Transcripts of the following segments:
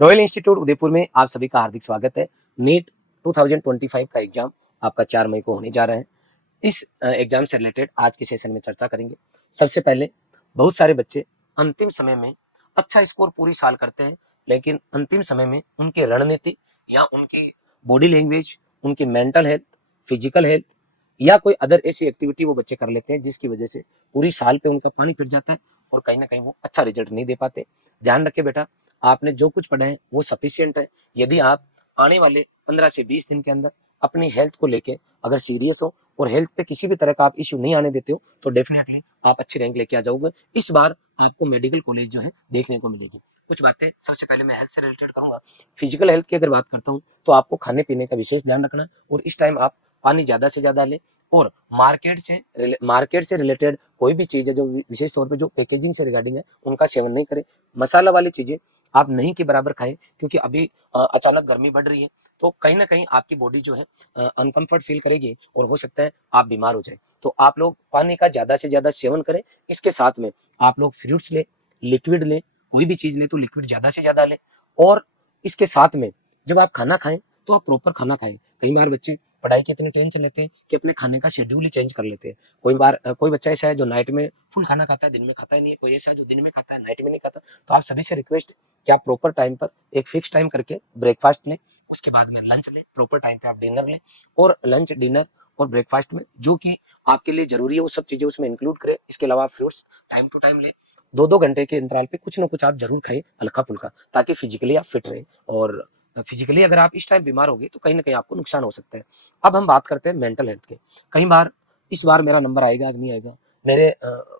Royal Institute Udaipur में आप सभी का हार्दिक स्वागत है। नीट 2025 का एग्जाम आपका 4 मई को होने जा रहा है। इस एग्जाम से रिलेटेड आज के सेशन में चर्चा करेंगे। सबसे पहले बहुत सारे बच्चे अंतिम समय में अच्छा स्कोर पूरी साल करते हैं, लेकिन अंतिम समय में उनकी रणनीति या उनकी बॉडी लैंग्वेज, उनकी मेंटल हेल्थ, फिजिकल हेल्थ या कोई अदर ऐसी एक्टिविटी वो बच्चे कर लेते हैं जिसकी वजह से पूरी साल पे उनका पानी फिर जाता है और कहीं ना कहीं वो अच्छा रिजल्ट नहीं दे पाते। ध्यान रखे बेटा, आपने जो कुछ पढ़ा है वो सफिशियंट है। यदि आप आने वाले 15 से 20 दिन के अंदर अपनी हेल्थ को लेके अगर सीरियस हो और हेल्थ पे किसी भी तरह का आप इश्यू नहीं आने देते हो तो डेफिनेटली आप अच्छी रैंक लेके आ जाओगे। इस बार आपको मेडिकल कॉलेज जो है देखने को मिलेगी। कुछ बातें सबसे पहले मैं हेल्थ से रिलेटेड करूंगा। फिजिकल हेल्थ की अगर बात करता हूँ तो आपको खाने पीने का विशेष ध्यान रखना और इस टाइम आप पानी ज्यादा से ज्यादा लें और मार्केट से रिलेटेड कोई भी चीज है जो विशेष तौर पे जो पैकेजिंग से रिगार्डिंग है उनका सेवन नहीं करें। मसाला वाली चीजें आप नहीं के बराबर खाएं, क्योंकि अभी अचानक गर्मी बढ़ रही है तो कहीं ना कहीं आपकी बॉडी जो है अनकंफर्ट फील करेगी और हो सकता है आप बीमार हो जाए। तो आप लोग पानी का ज्यादा से ज्यादा सेवन करें। इसके साथ में आप लोग फ्रूट्स ले, लिक्विड ले, कोई भी चीज ले तो लिक्विड ज्यादा से ज्यादा ले। और इसके साथ में जब आप खाना खाएं तो आप प्रॉपर खाना खाएं। कई बार बच्चे पढ़ाई की इतनी टेंशन लेते हैं कि अपने खाने का शेड्यूल ही चेंज कर लेते हैं। कोई बच्चा ऐसा है जो नाइट में फुल खाना खाता है, दिन में खाता ही नहीं है। कोई ऐसा है जो दिन में खाता है, नाइट में नहीं खाता। तो आप सभी से रिक्वेस्ट है कि आप प्रॉपर टाइम पर एक फिक्स टाइम करके ब्रेकफास्ट लें, उसके बाद में लंच लें, प्रॉपर टाइम पे आप डिनर लें और लंच, डिनर और ब्रेकफास्ट में जो कि आपके लिए जरूरी है वो सब चीजें उसमें इंक्लूड करें। इसके अलावा फ्रूट्स टाइम टू टाइम लें। 2-2 घंटे के अंतराल पे कुछ ना कुछ आप जरूर खाएं हल्का फुल्का, ताकि फिजिकली आप फिट रहे। और फिजिकली अगर आप इस टाइम बीमार होगे तो कहीं ना कहीं आपको नुकसान हो सकता है। अब हम बात करते हैं मेंटल हेल्थ के। कई बार इस बार मेरा नंबर आएगा कि नहीं आएगा, मेरे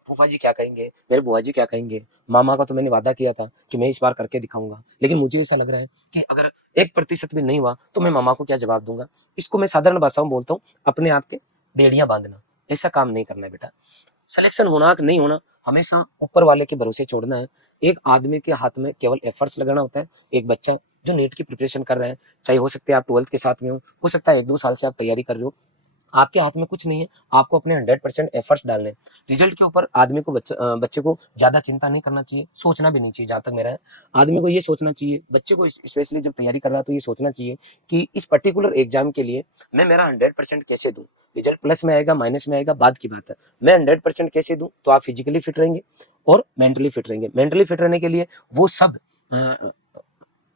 फूफा जी क्या कहेंगे, मेरे बुआ जी क्या कहेंगे, मामा का तो मैंने वादा किया था कि मैं इस बार करके दिखाऊंगा, लेकिन मुझे ऐसा लग रहा है कि अगर 1% भी नहीं हुआ तो मैं मामा को क्या जवाब दूंगा। इसको मैं साधारण भाषा में बोलता हूँ, अपने आप के बेड़ियां बांधना। ऐसा काम नहीं करना है बेटा। सिलेक्शन होना कि नहीं होना हमेशा ऊपर वाले के भरोसे छोड़ना है। एक आदमी के हाथ में केवल एफर्ट्स लगाना होता है। एक बच्चा जो नीट की प्रिपरेशन कर रहा है, चाहे हो सकता है आप 12th के साथ में हो सकता है 1-2 साल से आप तैयारी कर रहे हो, आपके हाथ में कुछ नहीं है। आपको अपने 100% एफर्ट्स डालने हैं। रिजल्ट के ऊपर आदमी को बच्चे को ज्यादा चिंता नहीं करना चाहिए, सोचना भी नहीं चाहिए। जहां तक मेरा है, आदमी को ये सोचना चाहिए, बच्चे को स्पेशली जब तैयारी कर रहा है तो ये सोचना चाहिए कि इस पर्टिकुलर एग्जाम के लिए मैं मेरा 100% कैसे दूं। रिजल्ट प्लस में आएगा, माइनस में आएगा, बाद की बात है। मैं 100% कैसे दूं तो आप फिजिकली फिट रहेंगे और मेंटली फिट रहेंगे। मेंटली फिट रहने के लिए वो सब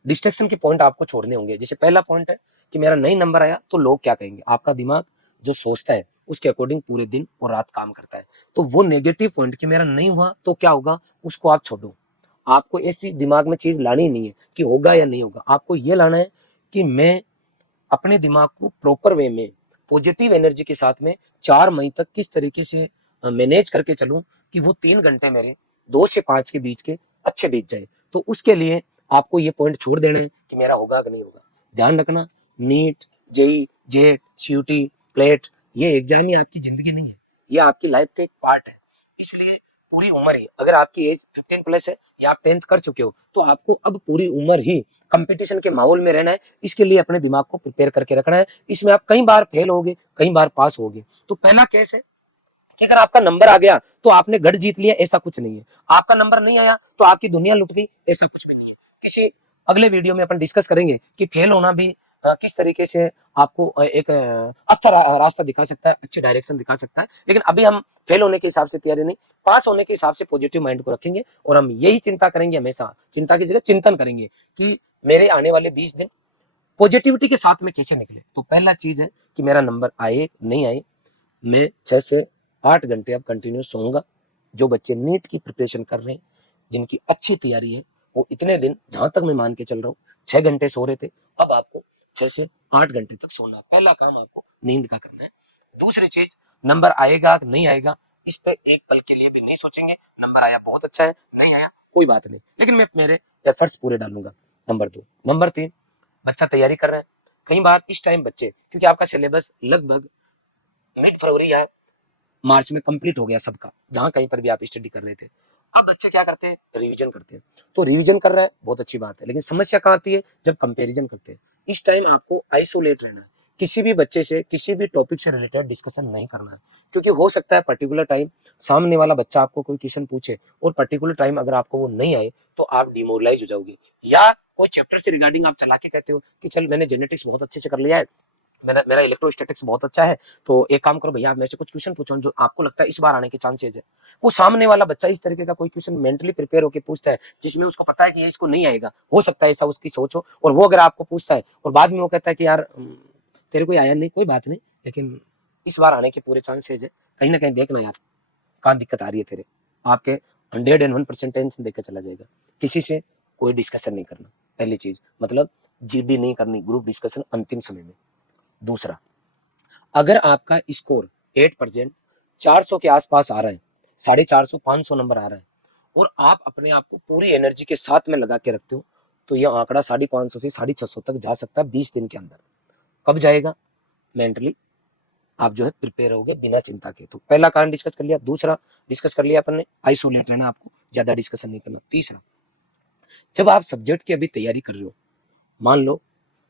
डिस्ट्रक्शन के पॉइंट आपको छोड़ने होंगे। जैसे पहला पॉइंट है कि मेरा नहीं नंबर आया तो लोग क्या कहेंगे। आपका दिमाग जो सोचता है उसके अकॉर्डिंग पूरे दिन और रात काम करता है। तो वो नेगेटिव पॉइंट कि मेरा नहीं हुआ तो क्या होगा, उसको आप छोड़ो। आपको ऐसी दिमाग में चीज लानी नहीं है कि होगा या नहीं होगा। आपको ये लाना है कि मैं अपने दिमाग को प्रॉपर वे में पॉजिटिव एनर्जी के साथ में 4 मई तक किस तरीके से मैनेज करके चलूं कि वो 3 घंटे मेरे 2 से 5 के बीच के अच्छे बीत जाए। तो उसके लिए आपको ये पॉइंट छोड़ देना है कि मेरा होगा कि नहीं होगा। ध्यान रखना, नीट, जेई, जेट, सीयूटी, प्लेट, ये एग्जाम ही आपकी जिंदगी नहीं है, ये आपकी लाइफ का एक पार्ट है। इसलिए पूरी उम्र ही, अगर आपकी एज 15 प्लस है या आप 10th कर चुके हो तो आपको अब पूरी उम्र ही कंपटीशन के माहौल में रहना है। इसके लिए अपने दिमाग को प्रिपेयर करके रखना है। इसमें आप कई बार फेल होगे, कई बार पास होगे। तो पहला केस है कि अगर आपका नंबर आ गया तो आपने गढ़ जीत लिया, ऐसा कुछ नहीं है। आपका नंबर नहीं आया तो आपकी दुनिया लुट गई, ऐसा कुछ भी नहीं है। किसी अगले वीडियो में अपन डिस्कस करेंगे कि फेल होना भी किस तरीके से आपको एक अच्छा रास्ता दिखा सकता है, अच्छी डायरेक्शन दिखा सकता है। लेकिन अभी हम फेल होने के हिसाब से तैयारी नहीं, पास होने के हिसाब से पॉजिटिव माइंड को रखेंगे और हम यही चिंता करेंगे, हमेशा चिंता की जगह चिंतन करेंगे कि मेरे आने वाले 20 दिन पॉजिटिविटी के साथ में कैसे निकले। तो पहला चीज है कि मेरा नंबर आए नहीं आए, मैं 6 से 8 घंटे अब कंटिन्यू सोऊंगा। जो बच्चे नीट की प्रिपरेशन कर रहे हैं, जिनकी अच्छी तैयारी है, वो इतने दिन, जहां तक मैं मान के चल रहा हूँ, 6 घंटे सो रहे थे, अब आपको 6 से 8 घंटे तक सोना है। पहला काम आपको नींद का करना है। दूसरी चीज, नंबर आएगा कि नहीं आएगा इस पे एक पल के लिए भी नहीं सोचेंगे। नंबर आया बहुत अच्छा है, नहीं आया कोई बात नहीं, लेकिन मैं मेरे एफर्ट्स पूरे डालूंगा। नंबर 2। नंबर 3, बच्चा तैयारी कर रहा है। कई बार इस टाइम बच्चे, क्योंकि आपका सिलेबस लगभग मिड फरवरी या मार्च में कंप्लीट हो गया सबका, जहां कहीं पर भी आप स्टडी कर रहे थे। अब बच्चे क्या करते हैं, रिवीजन करते हैं। तो रिवीजन कर रहा है बहुत अच्छी बात है, लेकिन समस्या कहाँ आती है, जब कंपैरिजन करते हैं। इस टाइम आपको आइसोलेट रहना है, किसी भी बच्चे से किसी भी टॉपिक से रिलेटेड डिस्कशन नहीं करना है। क्योंकि हो सकता है पर्टिकुलर टाइम सामने वाला बच्चा आपको कोई क्वेश्चन पूछे और पर्टिकुलर टाइम अगर आपको वो नहीं आए तो आप डिमोरलाइज हो जाओगे, या कोई चैप्टर से रिगार्डिंग आप चला के कहते हो कि चल मैंने जेनेटिक्स बहुत अच्छे से कर लिया है, मेरा इलेक्ट्रोस्टैटिक्स बहुत अच्छा है, तो एक काम करो भैया आप मेरे से कुछ क्वेश्चन पूछो जो आपको लगता है इस बार आने के चांसेस है। वो सामने वाला बच्चा इस तरीके का कोई क्वेश्चन मेंटली प्रिपेयर होकर पूछता है जिसमें उसको पता है कि ये इसको नहीं आएगा, हो सकता है ऐसा उसकी सोच हो, और वो अगर आपको पूछता है और बाद में वो कहता है कि यार तेरे को आया नहीं, कोई बात नहीं, लेकिन इस बार आने के पूरे चांसेस है, कहीं ना कहीं देखना यार कहाँ दिक्कत आ रही है तेरे, आपके 101% टेंशन देकर चला जाएगा। किसी से कोई डिस्कशन नहीं करना, पहली चीज, मतलब जीडी नहीं करनी, ग्रुप डिस्कशन अंतिम समय में। दूसरा, अगर आपका स्कोर 8% 400 के आसपास आ रहा है, 450 500 नंबर आ रहा है, और आप अपने आप को पूरी एनर्जी के साथ में लगा के रखते हो, तो यह आंकड़ा 550 से 650 तक जा सकता है 20 दिन के अंदर। कब जाएगा? मेंटली आप जो है प्रिपेयर हो गए बिना चिंता के। तो पहला कारण डिस्कस कर लिया। दूसरा डिस्कस कर लिया अपन ने, आइसोलेट रहना, आपको ज्यादा डिस्कशन नहीं करना। तीसरा, जब आप सब्जेक्ट की अभी तैयारी कर रहे हो, मान लो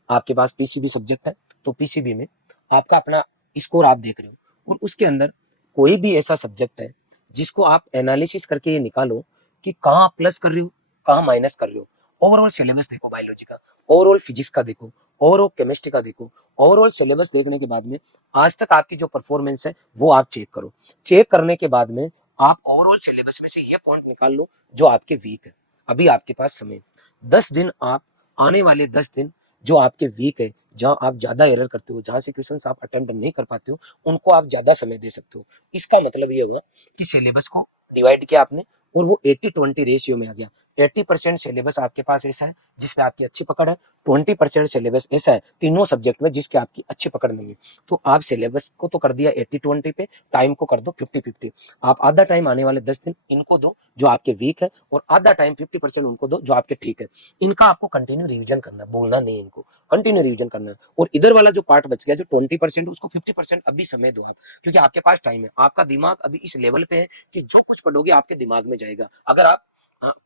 आपके पास पीसीबी सब्जेक्ट है, तो पीसीबी में आपका अपना स्कोर आप देख रहे हो, और उसके अंदर कोई भी ऐसा सब्जेक्ट है जिसको आप एनालिसिस करके ये निकालो कि कहाँ आप प्लस कर रहे हो, कहाँ माइनस कर रहे हो। ओवरऑल सिलेबस देखो बायोलॉजी का, ओवरऑल फिजिक्स का देखो, ओवरऑल केमिस्ट्री का देखो। ओवरऑल सिलेबस देखने के बाद में आज तक आपकी जो परफॉर्मेंस है वो आप चेक करो। चेक करने के बाद में आप ओवरऑल सिलेबस में से ये पॉइंट निकाल लो जो आपके वीक है। अभी आपके पास समय 10 दिन, आप आने वाले 10 दिन जो आपके वीक है, जहां आप ज्यादा एरर करते हो, जहां से क्वेश्चंस आप अटेम्प्ट नहीं कर पाते हो, उनको आप ज्यादा समय दे सकते हो। इसका मतलब ये हुआ कि सिलेबस को डिवाइड किया आपने, और वो 80-20 रेशियो में आ गया। 80% सिलेबस आपके पास ऐसा है जिसपे आपकी अच्छी पकड़ है, 20% सिलेबस ऐसा है तीनों सब्जेक्ट में जिसकी आपकी अच्छी पकड़ नहीं है। तो आप सिलेबस को तो कर दिया 80-20 पे, टाइम को कर दो 50-50। आप आधा टाइम आने वाले 10 दिन इनको दो जो आपके वीक है, और आधा टाइम 50% उनको दो जो आपके ठीक है। इनका आपको कंटिन्यू रिवीजन करना है, भूलना नहीं, इनको कंटिन्यू रिवीजन करना है। और इधर वाला जो पार्ट बच गया जो 20%, उसको 50% अभी समय दो है, क्योंकि आपके पास टाइम है। आपका दिमाग अभी इस लेवल पे है कि जो कुछ पढ़ोगे आपके दिमाग में जाएगा। अगर आप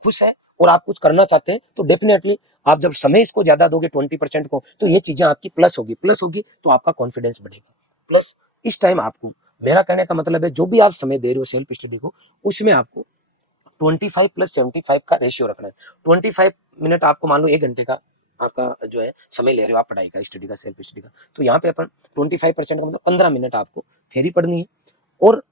खुश है और आप कुछ करना चाहते हैं तो डेफिनेटली आप जब समय इसको ज्यादा दोगे 20% को, तो ये चीजें आपकी प्लस होगी तो आपका कॉन्फिडेंस बढ़ेगा। प्लस इस टाइम आपको, मेरा कहने का मतलब है, जो भी आप समय दे रहे हो सेल्फ स्टडी को, उसमें आपको 25+75 का रेशियो रखना है। 25 मिनट आपको मान लो 1 घंटे का आपका जो है समय ले रहे हो आप पढ़ाई का, स्टडी का, सेल्फ स्टडी का, तो यहाँ पे अपन 25% का मतलब 15 मिनट आपको थ्योरी पढ़नी है, और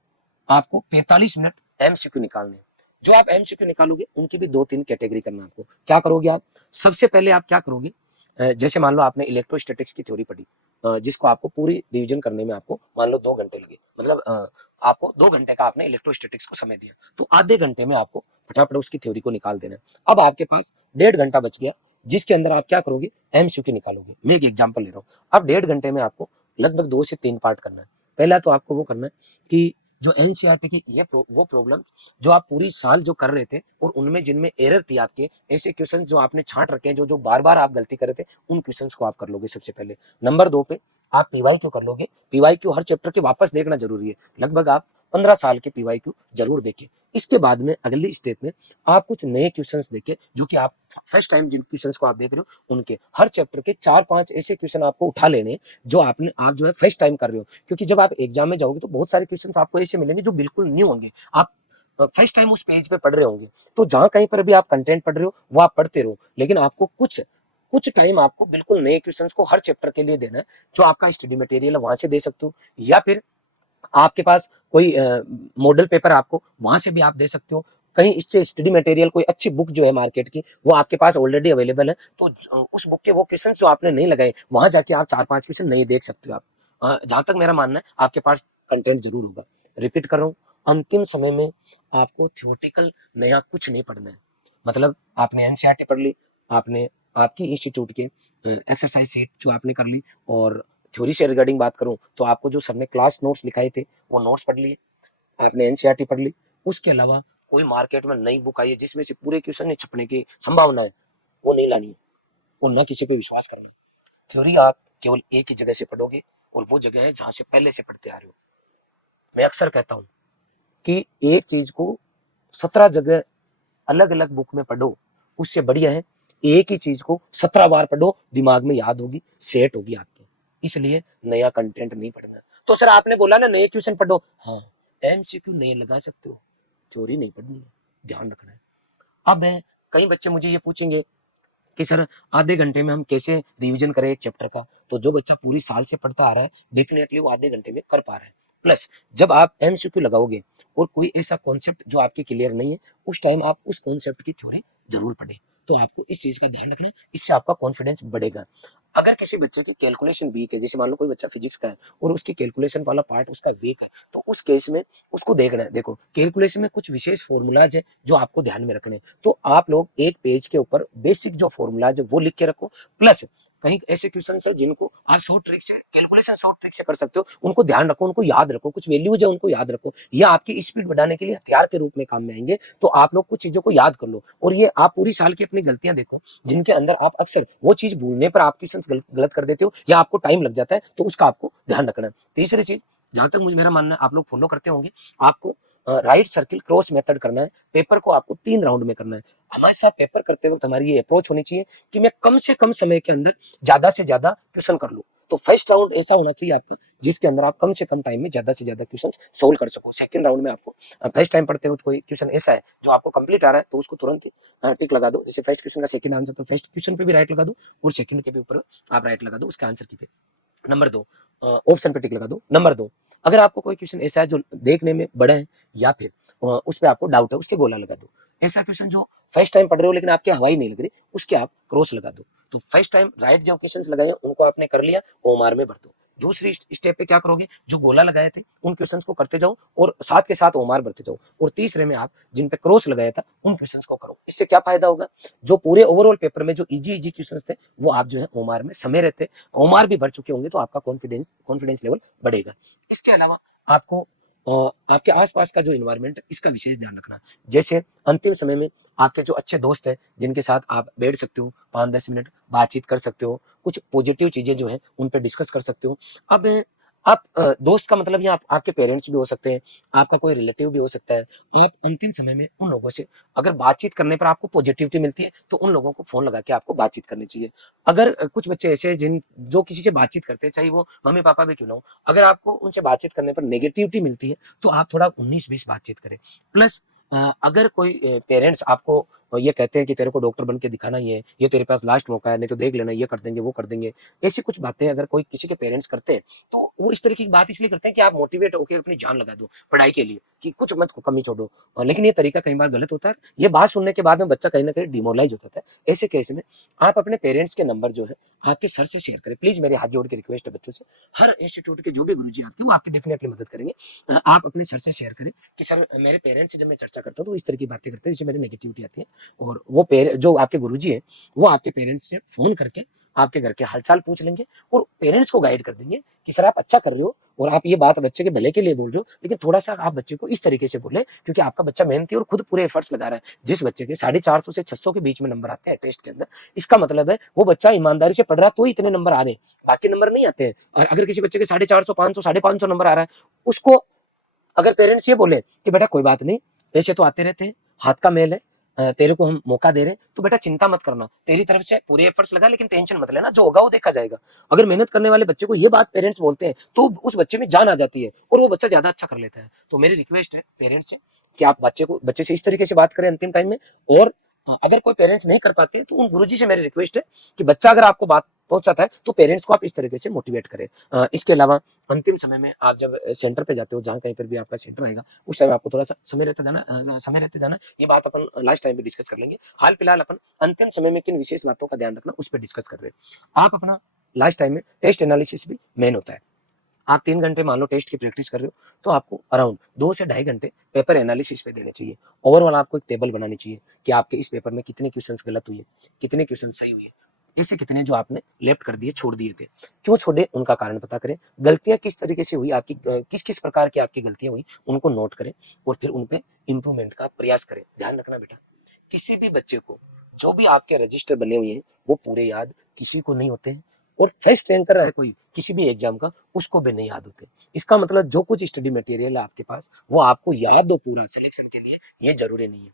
आपको 45 मिनट एमसीक्यू निकालने हैं। जो आप एमसीक्यू निकालोगे उनकी भी 2-3 कैटेगरी करना है आपको। क्या करोगे आप? सबसे पहले आप क्या करोगे, जैसे मान लो आपने इलेक्ट्रोस्टैटिक्स की थ्योरी पढ़ी, जिसको आपको पूरी रिवीजन करने में आपको मान लो 2 घंटे लगे, मतलब आपको 2 घंटे का आपने इलेक्ट्रोस्टैटिक्स को समय दिया, तो आधे घंटे में आपको फटाफट उसकी थ्योरी को निकाल देना है। अब आपके पास 1.5 घंटा बच गया, जिसके अंदर आप क्या करोगे, एमसीक्यू निकालोगे। मैं एक एग्जाम्पल ले रहा हूँ। अब 1.5 घंटे में आपको लगभग 2 से 3 पार्ट करना है। पहला तो आपको वो करना है कि जो एनसीईआरटी की वो प्रॉब्लम जो आप पूरी साल जो कर रहे थे, और उनमें जिनमें एरर थी आपके, ऐसे क्वेश्चन जो आपने छांट रखे हैं, जो जो बार बार आप गलती कर रहे थे, उन क्वेश्चंस को आप कर लोगे सबसे पहले। नंबर 2 पे आप पीवाईक्यू कर लोगे। पीवाईक्यू हर चैप्टर के वापस देखना जरूरी है, लगभग आप 15 साल के पीवाईक्यू जरूर देखें। इसके बाद में अगली स्टेप में आप कुछ नए क्वेश्चंस देखें, जो कि आप फर्स्ट टाइम जिन क्वेश्चंस को आप देख रहे हो उनके हर चैप्टर के 4-5 ऐसे क्वेश्चन आपको उठा लेने, जो आप जो है फर्स्ट टाइम कर रहे हो। क्योंकि जब आप एग्जाम में जाओगे तो बहुत सारे क्वेश्चंस आपको ऐसे मिलेंगे जो बिल्कुल न्यू होंगे, आप फर्स्ट टाइम उस पेज पे पढ़ रहे होंगे। तो जहां कहीं पर भी आप कंटेंट पढ़ रहे हो वो आप पढ़ते रहो, लेकिन आपको कुछ कुछ टाइम आपको बिल्कुल नए क्वेश्चंस को हर चैप्टर के लिए देना है, जो आपका स्टडी मटेरियल है वहां से दे सकते हो, या फिर आपके पास कोई मॉडल पेपर आपको वहां से भी आप दे सकते हो। कहीं इससे स्टडी मटेरियल कोई अच्छी बुक जो है मार्केट की वो आपके पास ऑलरेडी अवेलेबल है, तो उस बुक के वो क्वेश्चन जो आपने नहीं लगाए वहां जाके आप 4-5 क्वेश्चन नहीं देख सकते हो आप। जहां तक मेरा मानना है आपके पास कंटेंट जरूर होगा। रिपीट कर रहा हूँ, अंतिम समय में आपको थियोरटिकल नया कुछ नहीं पढ़ना है। मतलब आपने एनसीईआरटी पढ़ ली, आपने आपकी इंस्टीट्यूट के एक्सरसाइज सीट जो आपने कर ली, और थ्योरी से रिगार्डिंग बात करूं तो आपको जो सबने क्लास नोट्स लिखाए थे वो नोट्स पढ़ लिए, आपने एनसीईआरटी पढ़ ली। उसके अलावा कोई मार्केट में नई बुक आई है जिसमें से पूरे क्वेश्चन छपने की संभावना है, वो नहीं लानी है, वो ना किसी पे विश्वास करना। थ्योरी आप केवल एक ही जगह से पढ़ोगे, और वो जगह है जहां से पहले से पढ़ते आ रहे हो। मैं अक्सर कहता हूँ कि एक चीज को 17 जगह अलग अलग बुक में पढ़ो, उससे बढ़िया है एक ही चीज को 17 बार पढ़ो, दिमाग में याद होगी, सेट होगी आपके। इसलिए नया कंटेंट नहीं पढ़ना। तो सर आपने बोला ना नए क्वेश्चन पढ़ो, हाँ एमसीक्यू नए लगा सकते हो, थ्योरी नहीं पढ़नी है, ध्यान रखना है। अब कई बच्चे मुझे ये पूछेंगे कि सर आधे घंटे में हम कैसे रिवीजन करें एक चैप्टर का। तो जो बच्चा पूरी साल से पढ़ता आ रहा है डेफिनेटली वो आधे घंटे में कर पा रहा है। प्लस जब आप एमसीक्यू लगाओगे और कोई ऐसा कॉन्सेप्ट जो आपके क्लियर नहीं है, उस टाइम आप उस कॉन्सेप्ट की थ्योरी जरूर पढ़ें। तो आपको इस चीज का ध्यान रखना है, इससे आपका कॉन्फिडेंस बढ़ेगा। अगर किसी बच्चे की कैलकुलेशन वीक है, जैसे मान लो कोई बच्चा फिजिक्स का है और उसकी कैलकुलेशन वाला पार्ट उसका वीक है, तो उस केस में उसको देखना है। देखो कैलकुलेशन में कुछ विशेष फॉर्मूलाज है जो आपको ध्यान में रखने हैं। तो आप लोग एक पेज के ऊपर बेसिक जो फॉर्मूलाज है वो लिख के रखो। प्लस कहीं ऐसे क्वेश्चन है जिनको आप शॉर्ट ट्रिक से कैलकुलेशन शॉर्ट ट्रिक से कर सकते हो, उनको ध्यान रखो, उनको याद रखो, कुछ वैल्यूज है उनको याद रखो। ये आपकी स्पीड बढ़ाने के लिए हथियार के रूप में काम में आएंगे। तो आप लोग कुछ चीजों को याद कर लो, और ये आप पूरी साल की अपनी गलतियां देखो जिनके अंदर आप अक्सर वो चीज भूलने पर आप क्वेश्चन गलत कर देते हो या आपको टाइम लग जाता है, तो उसका आपको ध्यान रखना है। तीसरी चीज, जहां तक मुझे मेरा मानना है आप लोग फॉलो करते होंगे, आपको राइट सर्किल क्रॉस मेथड करना है। पेपर को आपको 3 राउंड में करना है। हमारे साथ पेपर करते वक्त हमारी ये अप्रोच होनी चाहिए कि मैं कम से कम समय के अंदर ज्यादा से ज्यादा क्वेश्चन कर लूं। तो फर्स्ट राउंड ऐसा होना चाहिए आपका जिसके अंदर आप कम से कम टाइम में ज्यादा से ज्यादा क्वेश्चन सोल्व कर सको। सेकंड राउंड में आपको फर्स्ट टाइम पढ़ते वक्त कोई क्वेश्चन ऐसा है जो आपको कंप्लीट आ रहा है, तो उसको तुरंत टिक लगा दो। जैसे फर्स्ट क्वेश्चन का सेकंड आंसर, तो फर्स्ट क्वेश्चन पे भी राइट लगा दो और सेकंड के भी ऊपर आप राइट लगा दो उसके आंसर की पे। नंबर 2, ऑप्शन पे टिक लगा दो। नंबर 2, अगर आपको कोई क्वेश्चन ऐसा है जो देखने में बड़ा है या फिर उस पे आपको डाउट है, उसके गोला लगा दो। ऐसा क्वेश्चन जो फर्स्ट टाइम पढ़ रहे हो लेकिन आपके हवाई नहीं लग रही, उसके आप क्रॉस लगा दो। तो फर्स्ट टाइम राइट जो क्वेश्चंस लगाए उनको आपने कर लिया, ओमार में भर दो। दूसरी स्टेप पे क्या करोगे, जो गोला लगाए थे उन क्वेश्चंस को करते जाओ और साथ के साथ ओमार भरते जाओ। और तीसरे में आप जिन पे क्रॉस लगाया था उन क्वेश्चंस को करो। इससे क्या फायदा होगा, जो पूरे ओवरऑल पेपर में जो इजी इजी क्वेश्चंस थे वो आप जो है ओमार में समय रहते, ओमार भी भर चुके होंगे, तो आपका कॉन्फिडेंस लेवल बढ़ेगा। इसके अलावा आपको आपके आसपास का जो इन्वायरमेंट है इसका विशेष ध्यान रखना। जैसे अंतिम समय में आपके जो अच्छे दोस्त हैं जिनके साथ आप बैठ सकते हो, 5-10 मिनट बातचीत कर सकते हो, कुछ पॉजिटिव चीजें जो हैं उन पे डिस्कस कर सकते हो। अब आप दोस्त का मतलब यहाँ आपके पेरेंट्स भी हो सकते हैं, आपका कोई रिलेटिव भी हो सकता है। आप अंतिम समय में उन लोगों से अगर बातचीत करने पर आपको पॉजिटिविटी मिलती है तो उन लोगों को फोन लगा के आपको बातचीत करनी चाहिए। अगर कुछ बच्चे ऐसे हैं जिन जो किसी से बातचीत करते हैं, चाहे वो मम्मी पापा भी क्यों ना हो, अगर आपको उनसे बातचीत करने पर नेगेटिविटी मिलती है तो आप थोड़ा 19-20 बातचीत करें। प्लस अगर कोई पेरेंट्स आपको ये कहते हैं कि तेरे को डॉक्टर बन के दिखाना ही है, ये तेरे पास लास्ट मौका है, नहीं तो देख लेना, ये कर देंगे वो कर देंगे, ऐसी कुछ बातें अगर कोई किसी के पेरेंट्स करते हैं तो वो इस तरीके की बात इसलिए करते हैं कि आप मोटिवेट होकर अपनी जान लगा दो पढ़ाई के लिए कि कुछ मत कमी छोड़ो। लेकिन ये तरीका कई बार गलत होता है। ये बात सुनने के बाद में बच्चा कहीं ना कहीं डिमोरलाइज हो जाता है। ऐसे केस में आप अपने पेरेंट्स के नंबर जो है आपके सर से शेयर करें। प्लीज मेरे हाथ जोड़ के रिक्वेस्ट है बच्चों से, हर इंस्टीट्यूट के जो भी गुरुजी आपके वो आपकी डेफिनेटली मदद करेंगे। आप अपने सर से शेयर करें कि सर मेरे पेरेंट्स से जब मैं चर्चा करता हूँ तो इस तरह की बातें करते हैं जिससे मेरी नेगेटिविटी आती है। और वो जो आपके गुरुजी हैं वो आपके पेरेंट्स से फोन करके आपके घर के हालचाल पूछ लेंगे और पेरेंट्स को गाइड कर देंगे कि सर आप अच्छा कर रहे हो और आप ये बात बच्चे के भले के लिए बोल रहे हो, लेकिन थोड़ा सा आप बच्चे को इस तरीके से बोले क्योंकि आपका बच्चा मेहनती और खुद पूरे एफर्ट्स लगा रहा है। जिस बच्चे के 450 से 600 के बीच में नंबर आते हैं टेस्ट के अंदर, इसका मतलब है वो बच्चा ईमानदारी से पढ़ रहा है तो इतने नंबर आ रहे हैं, बाकी नंबर नहीं आते हैं। और अगर किसी बच्चे के 450, 500, 550 नंबर आ रहा है, उसको अगर पेरेंट्स ये बोले कि बेटा कोई बात नहीं, पैसे तो आते रहते हैं, हाथ का मेल है, तेरे को हम मौका दे रहे हैं, तो बेटा चिंता मत करना, तेरी तरफ से पूरे एफर्ट्स लगा लेकिन टेंशन मत लेना, जो होगा वो देखा जाएगा। अगर मेहनत करने वाले बच्चे को ये बात पेरेंट्स बोलते हैं तो उस बच्चे में जान आ जाती है और वो बच्चा ज्यादा अच्छा कर लेता है। तो मेरी रिक्वेस्ट है पेरेंट्स से कि आप बच्चे से इस तरीके से बात करें अंतिम टाइम में। और अगर कोई पेरेंट्स नहीं कर पाते तो उन गुरुजी से मेरी रिक्वेस्ट है कि बच्चा अगर आपको बात पहुंचाता है तो पेरेंट्स को आप इस तरीके से मोटिवेट करें। इसके अलावा अंतिम समय में आप जब सेंटर पे जाते हो, जहाँ कहीं पर भी आपका सेंटर आएगा, उस टाइम आपको थोड़ा सा समय रहते जाना। ये बात अपन लास्ट टाइम पे डिस्कस कर लेंगे। हाल फिलहाल अपन अंतिम समय में किन विशेष बातों का ध्यान रखना उस पर डिस्कस कर रहे हैं। आप अपना लास्ट टाइम में टेस्ट एनालिसिस भी मेन होता है। आप 3 घंटे मान लो टेस्ट की प्रैक्टिस कर रहे हो तो आपको अराउंड 2 से 2.5 घंटे पेपर एनालिसिस पे देने चाहिए। ओवरऑल आपको एक टेबल बनानी चाहिए कि आपके इस पेपर में कितने क्वेश्चन गलत हुए, कितने क्वेश्चन सही हुए, इससे कितने जो आपने लेफ्ट कर दिए, छोड़ दिए थे, क्यों छोड़े, उनका कारण पता करें। गलतियां किस तरीके से हुई आपकी, किस किस प्रकार की आपकी गलतियां हुई उनको नोट करें और फिर उन पे इंप्रूवमेंट का प्रयास करें। ध्यान रखना बेटा, किसी भी बच्चे को जो भी आपके रजिस्टर बने हुए हैं वो पूरे याद किसी को नहीं होते हैं। और फर्स्ट रैंकर है कोई किसी भी एग्जाम का, उसको भी नहीं याद होते। इसका मतलब जो कुछ स्टडी मटेरियल है आपके पास वो आपको याद हो पूरा सिलेक्शन के लिए, ये जरूरी नहीं है।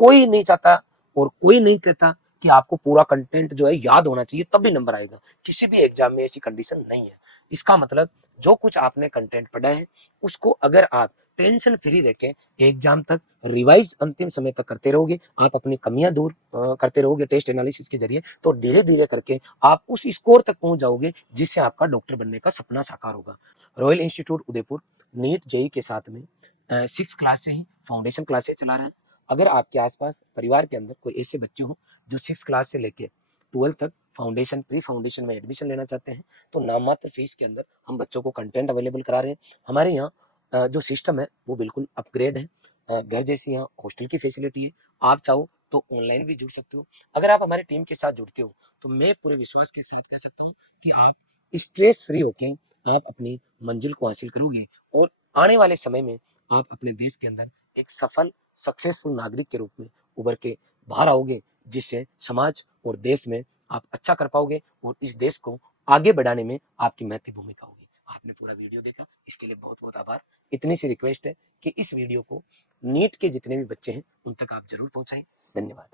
कोई नहीं चाहता और कोई नहीं कहता कि आपको पूरा कंटेंट जो है याद होना चाहिए तब भी नंबर आएगा। किसी भी एग्जाम में ऐसी कंडीशन नहीं है। इसका मतलब जो कुछ आपने कंटेंट पढ़ा है उसको अगर आप टेंशन फ्री रह के एग्जाम तक रिवाइज अंतिम समय तक करते रहोगे, आप अपनी कमियां दूर करते रहोगे टेस्ट एनालिसिस के जरिए, तो धीरे धीरे करके आप उस स्कोर तक पहुंच जाओगे जिससे आपका डॉक्टर बनने का सपना साकार होगा। Royal Institute Udaipur NEET JEE के साथ में 6 क्लास से ही फाउंडेशन क्लासेस चला रहा है। अगर आपके आसपास परिवार के अंदर कोई ऐसे बच्चे हो जो 6 क्लास से लेके 12 तक फाउंडेशन प्री फाउंडेशन में एडमिशन लेना चाहते हैं, तो नाम मात्र फीस के अंदर हम बच्चों को कंटेंट अवेलेबल करा रहे हैं। हमारे यहाँ जो सिस्टम है वो बिल्कुल अपग्रेड है। घर जैसी यहाँ हॉस्टल की फैसिलिटी है। आप चाहो तो ऑनलाइन भी जुड़ सकते हो। अगर आप हमारी टीम के साथ जुड़ते हो तो मैं पूरे विश्वास के साथ कह सकता हूँ कि आप स्ट्रेस फ्री होके आप अपनी मंजिल को हासिल करोगे और आने वाले समय में आप अपने देश के अंदर एक सफल सक्सेसफुल नागरिक के रूप में उभर के बाहर आओगे, जिससे समाज और देश में आप अच्छा कर पाओगे और इस देश को आगे बढ़ाने में आपकी महत्वपूर्ण भूमिका होगी। आपने पूरा वीडियो देखा, इसके लिए बहुत बहुत आभार। इतनी सी रिक्वेस्ट है कि इस वीडियो को नीट के जितने भी बच्चे हैं उन तक आप जरूर पहुंचाएं। धन्यवाद।